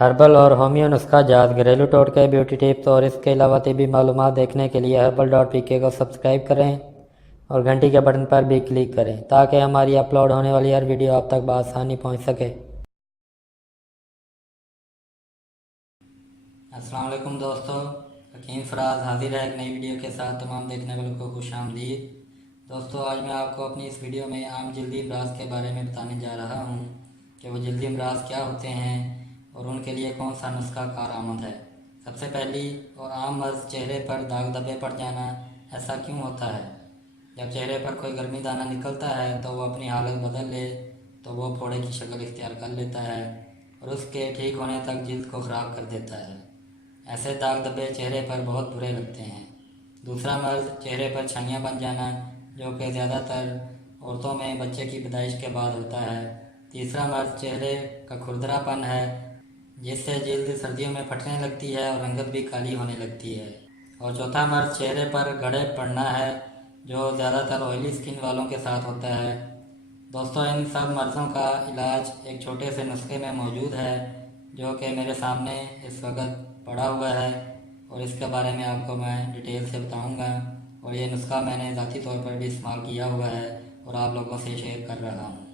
Herbal और homeo नुस्खा जात, घरेलू टोटके, ब्यूटी टिप्स और इसके अलावा तिबी मालूमात देखने के लिए herbal.pk को सब्सक्राइब करें और घंटी के बटन पर भी क्लिक करें ताकि हमारी अपलोड होने वाली हर वीडियो आप तक बआसानी पहुंच सके। अस्सलाम वालेकुम दोस्तों, हकीम फराज हाजिर है एक नई वीडियो के साथ। तमाम देखने वालों को खुश आमदीद। दोस्तों, आज मैं आपको अपनी इस वीडियो में आम जल्दी अमराज के बारे में बताने जा रहा हूँ कि वो जल्दी अमराज क्या होते हैं और उनके लिए कौन सा नुस्खा कारआमद है। सबसे पहली और आम मर्ज चेहरे पर दाग धब्बे पड़ जाना। ऐसा क्यों होता है? जब चेहरे पर कोई गर्मी दाना निकलता है तो वो अपनी हालत बदल ले तो वो फोड़े की शक्ल इख्तियार कर लेता है और उसके ठीक होने तक जल्द को ख़राब कर देता है। ऐसे दाग धब्बे चेहरे पर बहुत बुरे लगते हैं। दूसरा मर्ज चेहरे पर छाइयाँ बन जाना, जो कि ज़्यादातर औरतों में बच्चे की पैदाइश के बाद होता है। तीसरा मर्ज चेहरे का खुरदरापन है, जिससे जल्द सर्दियों में फटने लगती है और रंगत भी काली होने लगती है। और चौथा मर्ज चेहरे पर गड़े पड़ना है, जो ज़्यादातर ऑयली स्किन वालों के साथ होता है। दोस्तों, इन सब मर्ज़ों का इलाज एक छोटे से नुस्खे में मौजूद है, जो कि मेरे सामने इस वक्त पड़ा हुआ है और इसके बारे में आपको मैं डिटेल से बताऊंगा। और ये नुस्खा मैंने ज़ाती तौर पर भी इस्तेमाल किया हुआ है और आप लोगों से शेयर कर रहा हूँ।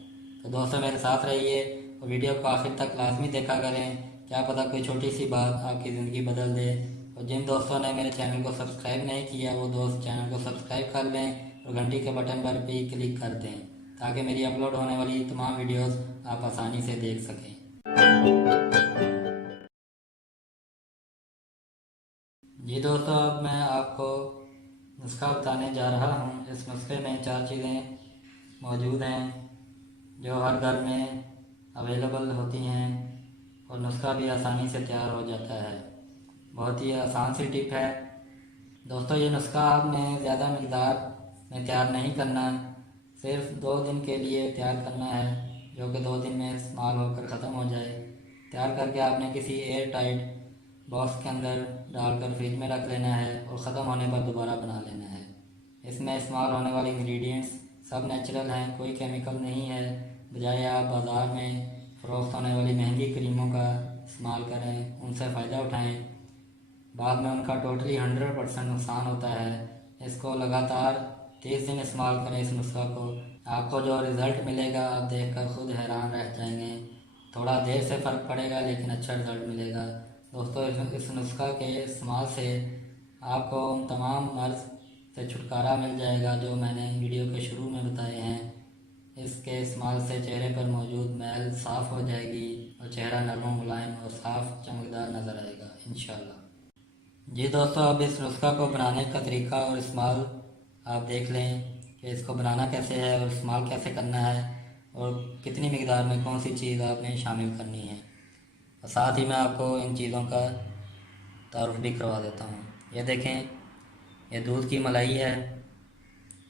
तो दोस्तों, मेरे साथ रहिए और वीडियो को आखिर तक लाजमी देखा करें। क्या पता कोई छोटी सी बात आपकी ज़िंदगी बदल दे। और जिन दोस्तों ने मेरे चैनल को सब्सक्राइब नहीं किया वो दोस्त चैनल को सब्सक्राइब कर लें और घंटी के बटन पर भी क्लिक कर दें ताकि मेरी अपलोड होने वाली तमाम वीडियोस आप आसानी से देख सकें। जी दोस्तों, अब मैं आपको नुस्खा बताने जा रहा हूँ। इस नुस्खे में 4 चीज़ें मौजूद हैं जो हर घर में अवेलेबल होती हैं और नुस्खा भी आसानी से तैयार हो जाता है। बहुत ही आसान सी टिप है दोस्तों। ये नुस्खा आपने ज़्यादा मकदार में तैयार नहीं करना, सिर्फ 2 दिन के लिए तैयार करना है, जो कि 2 दिन में इस्तेमाल होकर ख़त्म हो जाए। तैयार करके आपने किसी एयर टाइट बॉक्स के अंदर डालकर फ्रिज में रख लेना है और ख़त्म होने पर दोबारा बना लेना है। इसमें इस्तेमाल होने वाले इंग्रेडिएंट्स सब नेचुरल हैं, कोई केमिकल नहीं है। बजाय आप बाज़ार में फ़रोख्त होने वाली महंगी क्रीमों का इस्तेमाल करें, उनसे फ़ायदा उठाएं, बाद में उनका टोटली 100% नुकसान होता है। इसको लगातार 30 दिन इस्तेमाल करें इस नुस्खा को। आपको जो रिज़ल्ट मिलेगा आप देखकर खुद हैरान रह जाएंगे। थोड़ा देर से फ़र्क पड़ेगा लेकिन अच्छा रिज़ल्ट मिलेगा। दोस्तों, इस नुस्खा के इस्तेमाल से आपको उन तमाम मर्ज़ से छुटकारा मिल जाएगा जो मैंने वीडियो के शुरू में बताए हैं। इसके इस्तेमाल से चेहरे पर मौजूद मैल साफ़ हो जाएगी और चेहरा नरम, मुलायम और साफ़ चमकदार नज़र आएगा इंशाल्लाह। जी दोस्तों, अब इस नुस्खा को बनाने का तरीका और इस्तेमाल आप देख लें कि इसको बनाना कैसे है और इस्तेमाल कैसे करना है और कितनी मिकदार में कौन सी चीज़ आपने शामिल करनी है। और साथ ही मैं आपको इन चीज़ों का तारुफ भी करवा देता हूँ। ये देखें, ये दूध की मलाई है।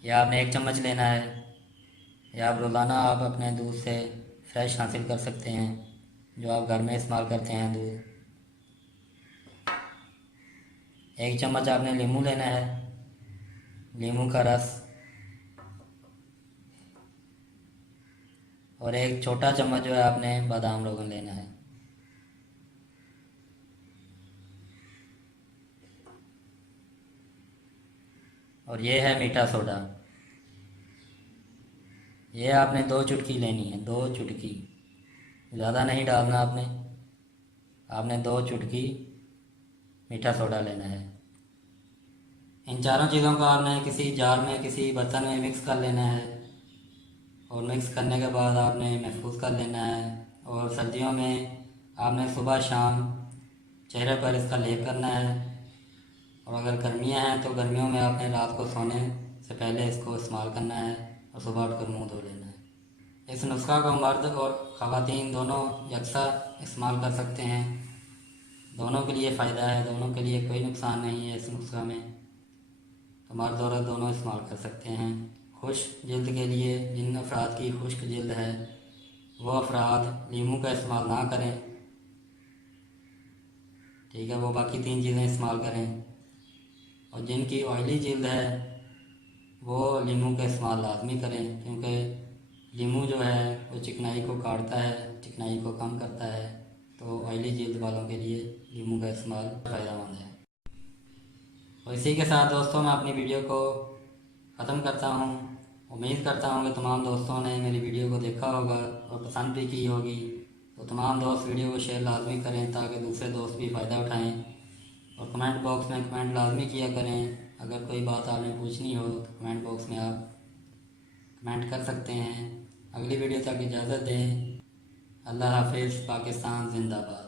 ये आपने 1 चम्मच लेना है। या आप रोज़ाना आप अपने दूध से फ्रेश हासिल कर सकते हैं, जो आप घर में इस्तेमाल करते हैं दूध। 1 चम्मच आपने नींबू लेना है, नींबू का रस। और 1 छोटा चम्मच जो है आपने बादाम रोगन लेना है। और ये है मीठा सोडा। ये आपने 2 चुटकी लेनी है, 2 चुटकी, ज़्यादा नहीं डालना आपने। आपने 2 चुटकी मीठा सोडा लेना है। इन चारों चीज़ों को आपने किसी जार में, किसी बर्तन में मिक्स कर लेना है और मिक्स करने के बाद आपने महफूज कर लेना है। और सर्दियों में आपने सुबह शाम चेहरे पर इसका लेप करना है। और अगर गर्मियाँ हैं तो गर्मियों में आपने रात को सोने से पहले इसको इस्तेमाल करना है और सुबह उठकर मुंह धो लेना है। इस नुस्खा को मर्द और ख़वातीन दोनों यकसा इस्तेमाल कर सकते हैं। दोनों के लिए फ़ायदा है, दोनों के लिए कोई नुकसान नहीं है इस नुस्खा में। तो मर्द औरत दोनों इस्तेमाल कर सकते हैं। खुश्क जिल्द के लिए, जिन अफराद की खुश्क जिल्द है वो अफराद नींबू का इस्तेमाल ना करें, ठीक है, वो बाकी 3 चीज़ें इस्तेमाल करें। और जिनकी ऑयली जिल्द है वो नींबू का इस्तेमाल लाजमी करें, क्योंकि नींबू जो है वो चिकनाई को काटता है, चिकनाई को कम करता है। तो ऑयली जल्द वालों के लिए लीमू का इस्तेमाल फ़ायदेमंद है। और इसी के साथ दोस्तों मैं अपनी वीडियो को ख़त्म करता हूँ। उम्मीद करता हूँ कि तमाम दोस्तों ने मेरी वीडियो को देखा होगा और पसंद भी की होगी। तो तमाम दोस्त वीडियो को शेयर लाजमी करें ताकि दूसरे दोस्त भी फ़ायदा उठाएं। और कमेंट बॉक्स में कमेंट लाजमी किया करें। अगर कोई बात आपने पूछनी हो तो कमेंट बॉक्स में आप कमेंट कर सकते हैं। अगली वीडियो तक इजाज़त दें। अल्लाह हाफिज़। पाकिस्तान जिंदाबाद।